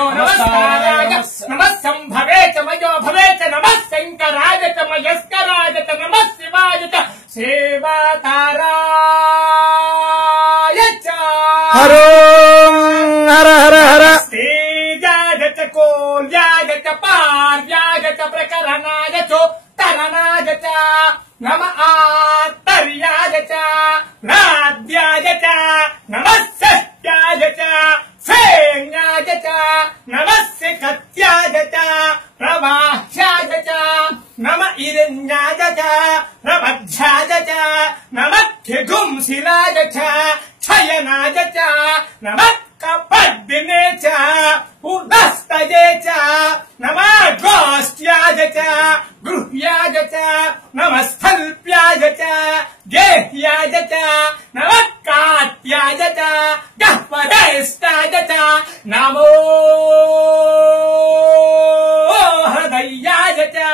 मयो नमस्काराय नमः संभवे च मयो भवे च नमः शंकराय च मयस्कराय च नमः शिवाय च सेवाताराय च हरो हर हर हर तेजाय च कोल्याय च पार्याय च प्रकरणाय च तरणाय च नम आत्तर्याय च नाद्याय च नमः सत्याय च सैन्याय च नमः सिकत्याय च प्रवाह्याय च नम इरण्याय च प्रबध्याय च नमः खिगुंसिलाय च क्षयनाय च नमः कपद्दिने च उदस्तये च नमः गोष्ट्याय च गृह्याय च नमः स्थल्प्याय च गेह्याय च नमः कात्याय च गह्वरेष्टाय च नमो हृदयाय च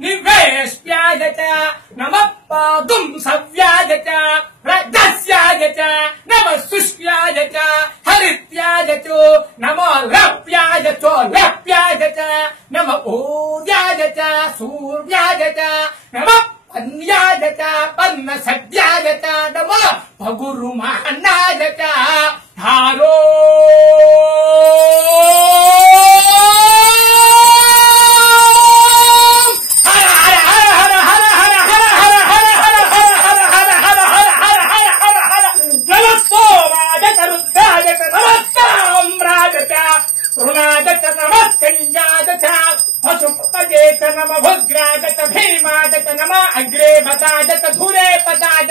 निवेश्याय च नमः पादुंसव्याय च रजस्याय च नमः शुष्याय च हरित्याय च नमो लप्याय च लप्याय च नमः ऊर्याय च सूर्याय च नमः पन्याय च पन्नसद्याय च नमः भगुरुमानाय च हारो नम भुग्राज भीमाज नम अग्रे बताज धूरे पदाज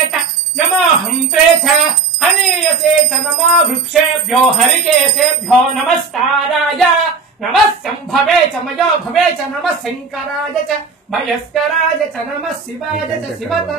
नमो हंसे च हनीयसे च नमो वृक्षेभ्यो हरिकेशेभ्यो नमस्काराय नमः संभवे च मयो भवे च नमः शंकराय च मयस्कराय च नमः शिवाय च शिवतर